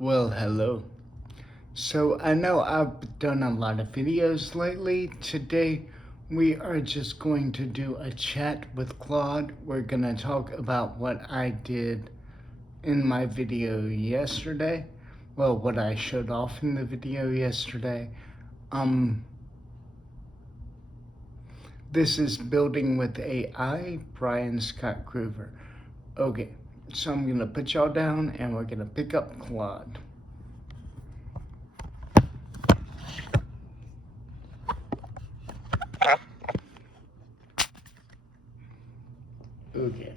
Well, hello. So I know I've done a lot of videos lately. Today we are just going to do a chat with Claude. We're going to talk about what I did in my video yesterday. Well, what I showed off in the video yesterday. This is Building with AI, Brian Scott Groover. Okay, so I'm going to put y'all down and we're going to pick up Claude. Okay.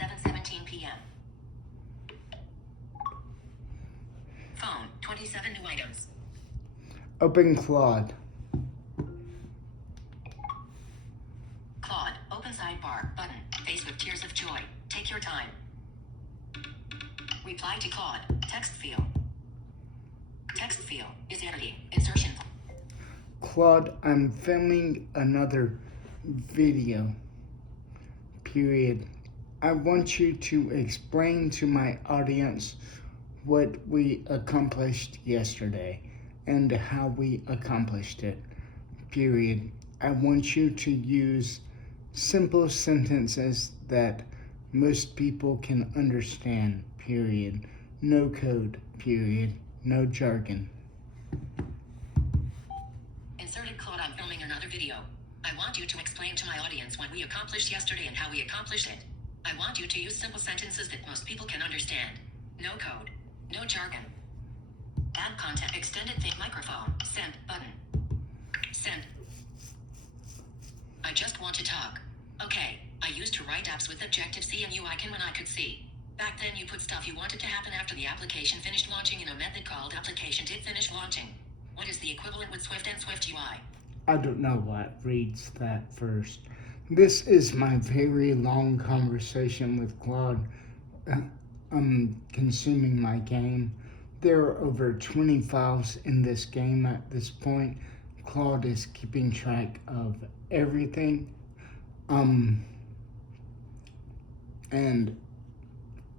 7:17 p.m. Phone, 27 new items. Open Claude. Claude, open sidebar, button, face with tears of joy. Take your time. Reply to Claude, text field. Text field is empty. Insertion. Claude, I'm filming another video, period. I want you to explain to my audience what we accomplished yesterday and how we accomplished it, period. I want you to use simple sentences that most people can understand, period. No code, period. No jargon. Inserted Claude, I'm filming another video. I want you to explain to my audience what we accomplished yesterday and how we accomplished it. I want you to use simple sentences that most people can understand. No code. No jargon. Add content. Extended thing. Microphone. Send. Button. Send. I just want to talk. Okay, I used to write apps with Objective-C and UI when I could see. Back then you put stuff you wanted to happen after the application finished launching in a method called application did finish launching. What is the equivalent with Swift and Swift UI? I don't know what reads that first. This is my very long conversation with Claude. I'm consuming my game. There are over 20 files in this game at this point. Claude is keeping track of everything. And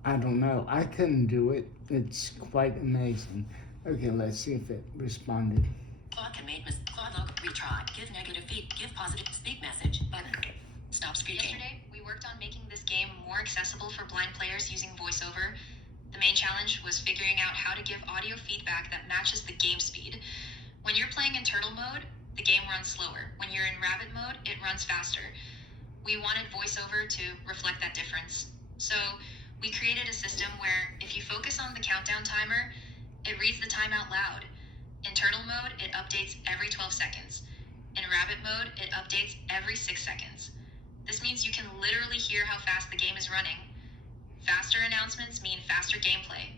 I don't know. I couldn't do it. It's quite amazing. Okay, let's see if it responded. Claude can make Claude log retry. Give negative feed. Give positive speak message. Button. Stop speaking. Yesterday, we worked on making this game more accessible for blind players using VoiceOver. The main challenge was figuring out how to give audio feedback that matches the game speed. When you're playing in turtle mode, the game runs slower. When you're in rabbit mode, it runs faster. We wanted VoiceOver to reflect that difference. So we created a system where if you focus on the countdown timer, it reads the time out loud. In turtle mode, it updates every 12 seconds. In rabbit mode, it updates every 6 seconds. This means you can literally hear how fast the game is running. Faster announcements mean faster gameplay.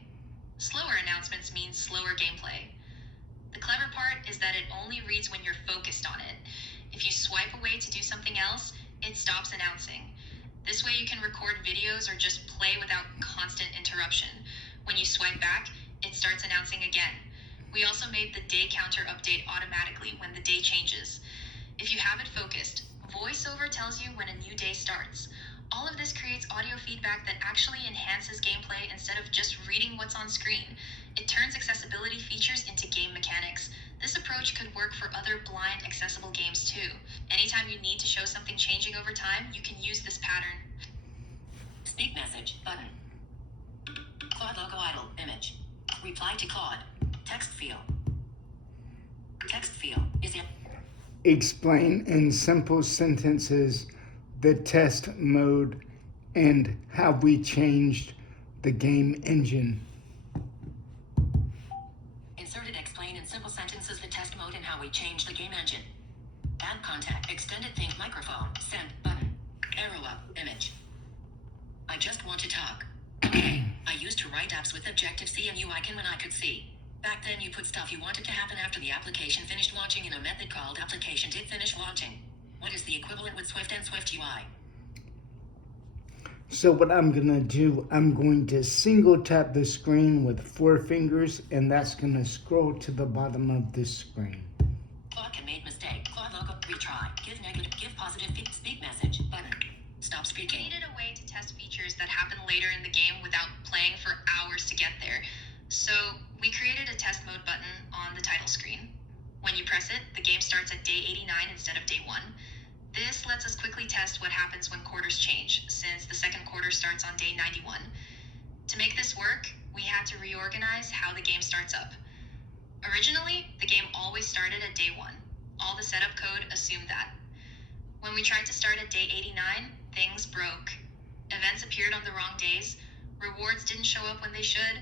Slower announcements mean slower gameplay. The clever part is that it only reads when you're focused on it. If you swipe away to do something else, it stops announcing. This way you can record videos or just play without constant interruption. When you swipe back, it starts announcing again. We also made the day counter update automatically when the day changes. If you have it focused, VoiceOver tells you when a new day starts. All of this creates audio feedback that actually enhances gameplay instead of just reading what's on screen. It turns accessibility features into game mechanics. This approach could work for other blind accessible games too. Anytime you need to show something changing over time, you can use this pattern. Speak message. Button. Claude logo idle. Image. Reply to Claude. Text field. Text field is in. Explain in simple sentences the test mode and how we changed the game engine. Inserted explain in simple sentences the test mode and how we changed the game engine. Add contact. Extended think microphone. Send button. Arrow up. Image. I just want to talk. Okay, I used to write apps with Objective-C and UI when I could see. Back then you put stuff you wanted to happen after the application finished launching in a method called application did finish launching. What is the equivalent with Swift and Swift UI? So what I'm gonna do, I'm going to single tap the screen with 4 fingers and that's gonna scroll to the bottom of this screen. Claude can make mistake. Claude logo retry. Give negative. Give positive. Speak message. Button. Stop We speaking. needed a way to test features that happen later in the game without playing for hours to get there. So we created a test mode button on the title screen. When you press it, the game starts at day 89 instead of day 1. This lets us quickly test what happens when quarters change, since the second quarter starts on day 91. To make this work, we had to reorganize how the game starts up. Originally, the game always started at day 1. All the setup code assumed that. When we tried to start at day 89, things broke. Events appeared on the wrong days, rewards didn't show up when they should.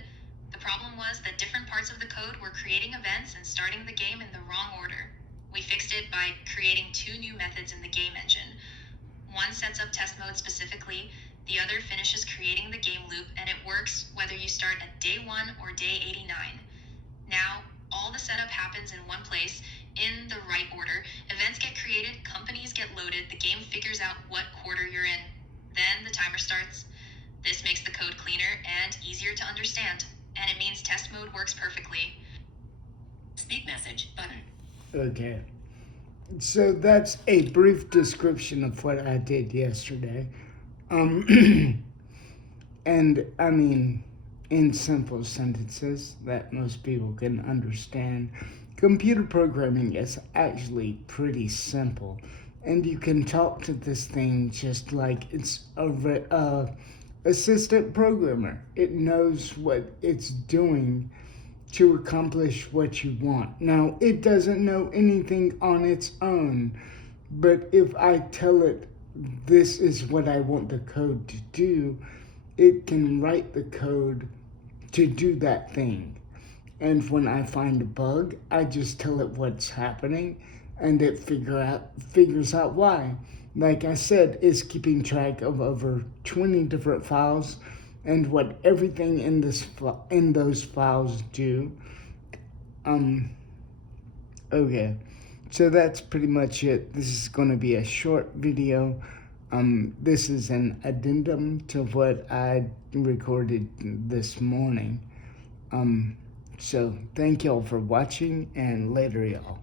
The problem was that different parts of the code were creating events and starting the game in the wrong order. We fixed it by creating 2 new methods in the game engine. One sets up test mode specifically, the other finishes creating the game loop, and it works whether you start at day 1 or day 89. Now, all the setup happens in one place, in the right order. Events get created, companies get loaded, the game figures out what quarter you're in. Then the timer starts. This makes the code cleaner and easier to understand, and it means test mode works perfectly. Speak message button. Okay. So that's a brief description of what I did yesterday. And I mean, in simple sentences that most people can understand, computer programming is actually pretty simple. And you can talk to this thing just like it's a assistant programmer. It knows what it's doing to accomplish what you want. Now, it doesn't know anything on its own, but if I tell it this is what I want the code to do, it can write the code to do that thing. And when I find a bug, I just tell it what's happening, and it figures out why. Like I said, it's keeping track of over 20 different files and what everything in those files do. Okay, so that's pretty much it. This is going to be a short video. This is an addendum to what I recorded this morning. So thank y'all for watching, and later y'all.